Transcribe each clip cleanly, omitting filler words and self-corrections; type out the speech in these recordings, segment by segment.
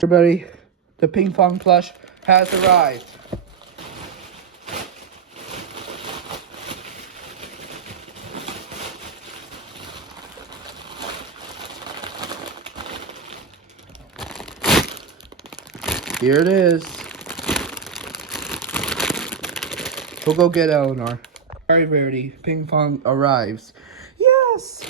Everybody, the Pinkfong plush has arrived. Here it is. We'll go get Elinor. Alright, Rarity. Pinkfong arrives. Yes!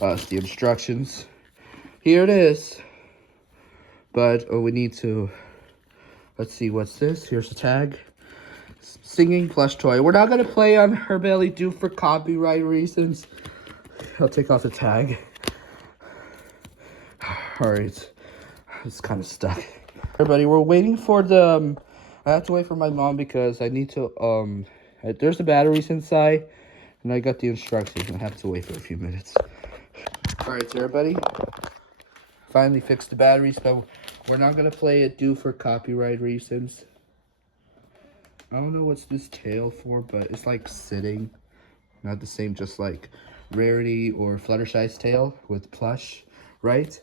That's the instructions. Here it is. But we need to. Let's see, what's this? Here's the tag. Singing plush toy. We're not gonna play on her belly due for copyright reasons. I'll take off the tag. Alright. It's kind of stuck. Everybody, we're waiting for the. I have to wait for my mom because I need to. There's the batteries inside, and I got the instructions, and I have to wait for a few minutes. Alright, so everybody. Finally fixed the batteries, but we're not gonna play it due for copyright reasons. I don't know what's this tail for, but it's like sitting. Not the same, just like Rarity or Fluttershy's tail with Plush, right?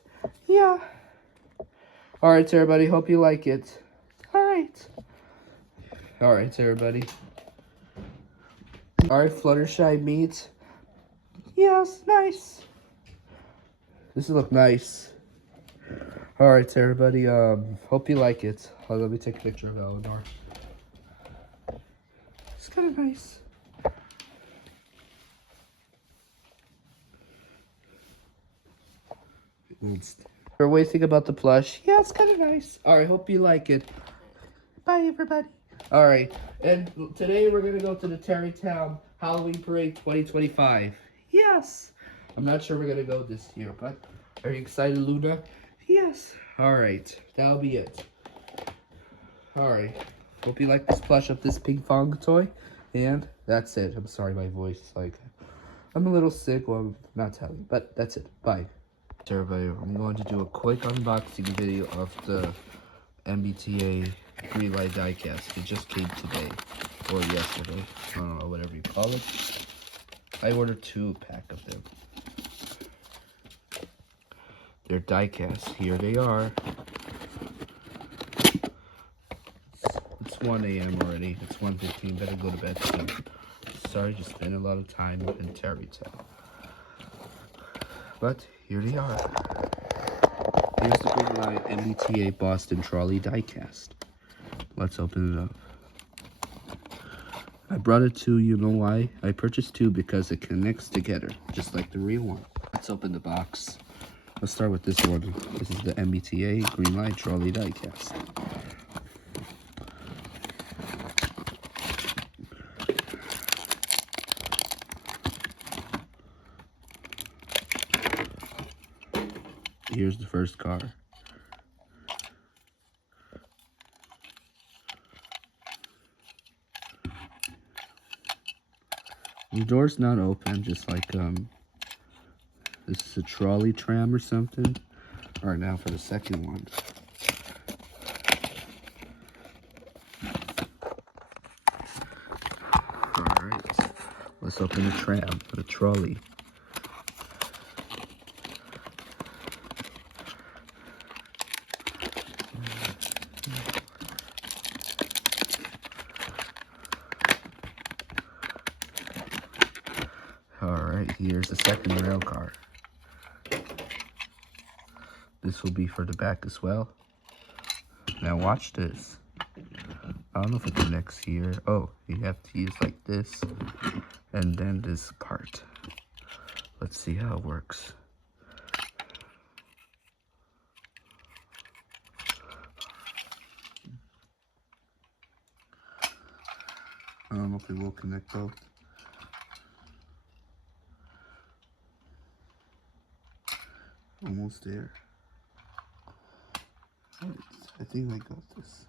Yeah. Alright, so everybody, hope you like it. Alright. Alright, so everybody. Alright, Fluttershy meat. Yes, nice. This will look nice. Alright, so everybody, hope you like it. Let me take a picture of Elinor. It's kind of nice. We're waiting about the plush. Yeah, it's kind of nice. Alright, hope you like it. Bye, everybody. Alright, and today we're going to go to the Tarrytown Halloween Parade 2025. Yes. I'm not sure we're going to go this year, but are you excited, Luna? Yes. Alright, that'll be it. Alright, hope you like this plush of this Pinkfong toy. And that's it. I'm sorry my voice is like, I'm a little sick. Well, I'm not telling, but that's it. Bye. So everybody, I'm going to do a quick unboxing video of the MBTA green light diecast. It just came today, or yesterday. I don't know, whatever you call it. I ordered 2-pack of them. They're diecast. Here they are. It's 1 a.m. already. It's 1:15. Better go to bed soon. Sorry to spend a lot of time in Tarrytown. But here they are. Here's the green light MBTA Boston Trolley diecast. Let's open it up. I brought it to, you know why? I purchased 2 because it connects together, just like the real one. Let's open the box. Let's start with this one. This is the MBTA green light trolley diecast. Here's the first car. The door's not open, just like this is a trolley tram or something. Alright, now for the second one. Alright, let's open the tram, the trolley. Alright, here's the second rail car. This will be for the back as well. Now watch this. I don't know if it connects here. Oh, you have to use like this. And then this part. Let's see how it works. I don't know if it will connect though. Almost there. I think I got this.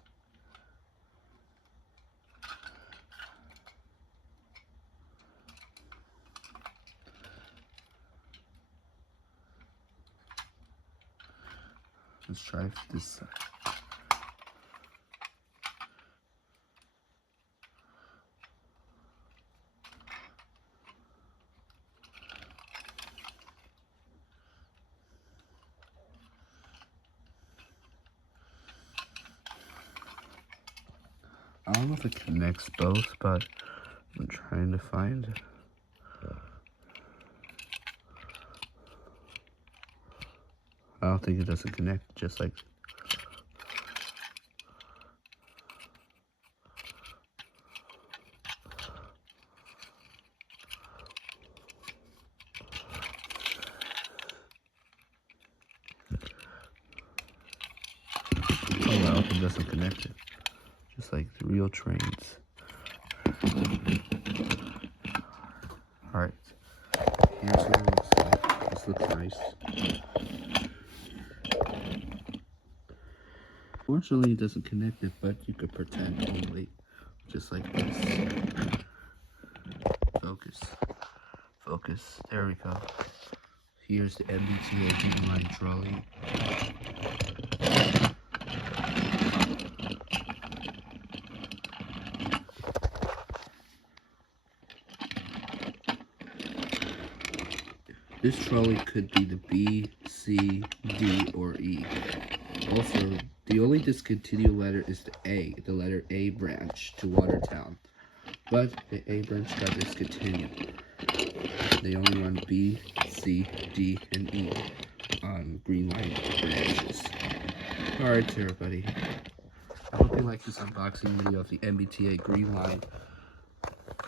Let's try this side. I don't know if it connects both, but I'm trying to find it. I don't think it doesn't connect, just like... Oh wow, it doesn't connect it. Just like the real trains. Alright, here's what it looks like. This looks nice. Fortunately, it doesn't connect it, but you could pretend only. Just like this. Focus. Focus. There we go. Here's the MBTA Green Line trolley. This trolley could be the B, C, D, or E. Also, the only discontinued letter is the A, the letter A branch to Watertown. But the A branch got discontinued. They only run B, C, D, and E on Green Line branches. Alright everybody, I hope you like this unboxing video of the MBTA Green Line.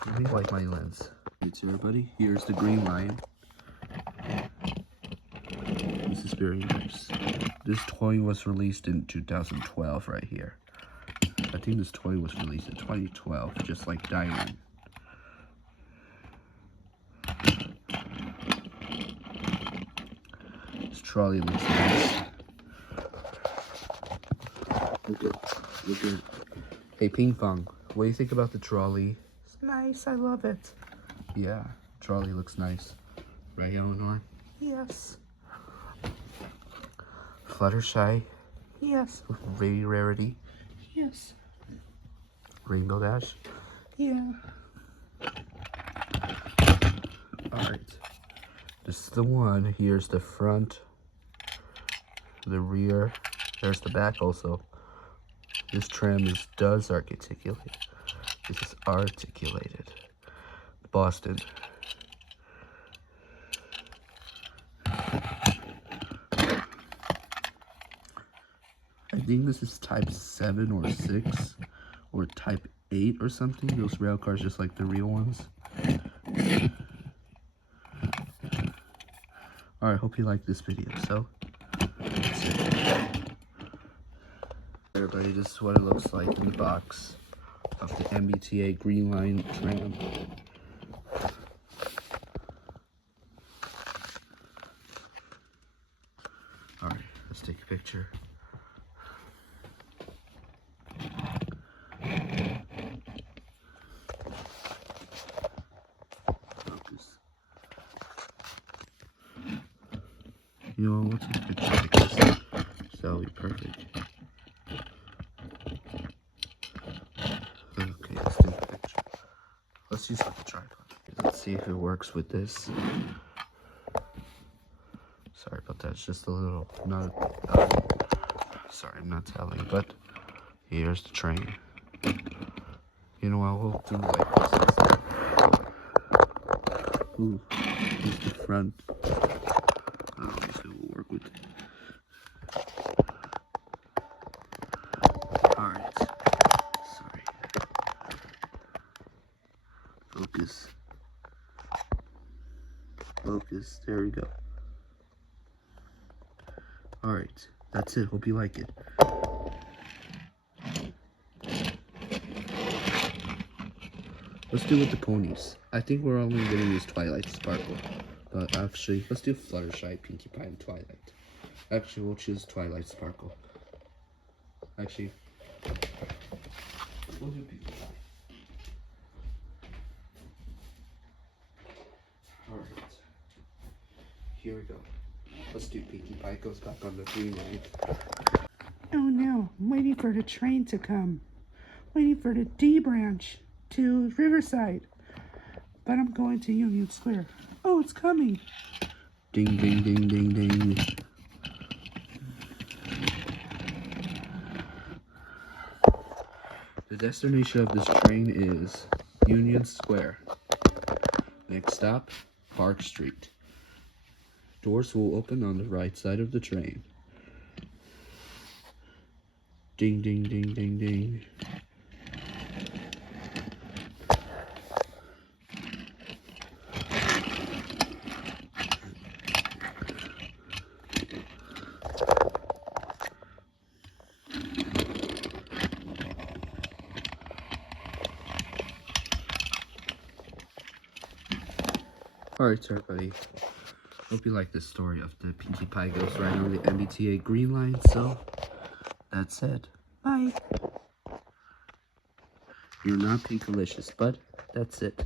Let me wipe my lens. Alright everybody, here's the Green Line. This is very nice. This toy was released in 2012 right here. I think this toy was released in 2012, just like Dite. This trolley looks nice. Look at. Hey Pinkfong, what do you think about the trolley? It's nice, I love it. Yeah, trolley looks nice. Right, Elinor? Yes. Fluttershy? Yes. Rarity? Yes. Rainbow Dash? Yeah. Alright. This is the one. Here's the front. The rear. There's the back also. This tram does articulate. This is articulated. Boston. I think this is type 7 or 6 or type 8 or something. Those rail cars just like the real ones. Alright, hope you liked this video. So, that's it. Everybody, this is what it looks like in the box of the MBTA Green Line tram. Alright, let's take a picture. You know what, we'll take a picture like this. That'll be perfect. Okay, let's take a picture. Let's use like a tripod. Let's see if it works with this. Sorry about that, it's just a little, sorry, I'm not telling, but here's the train. You know what, we'll do like this instead. Ooh, here's the front. I don't know if it will work with it. Alright. Sorry. Focus. Focus. There we go. Alright. That's it. Hope you like it. Let's do with the ponies. I think we're only going to use Twilight Sparkle. But actually, let's do Fluttershy, Pinkie Pie, and Twilight. Actually, we'll choose Twilight Sparkle. Actually, we'll do Pinkie Pie. Alright. Here we go. Let's do Pinkie Pie. Goes back on the green line. Oh no, I'm waiting for the train to come. Waiting for the D branch to Riverside. But I'm going to Union Square. Oh, it's coming. Ding, ding, ding, ding, ding. The destination of this train is Union Square. Next stop, Park Street. Doors will open on the right side of the train. Ding, ding, ding, ding, ding. Alright, so everybody, hope you like this story of the Pinkie Pie ghost riding on the MBTA green line. So, that's it. Bye. You're not Pinkalicious, but that's it.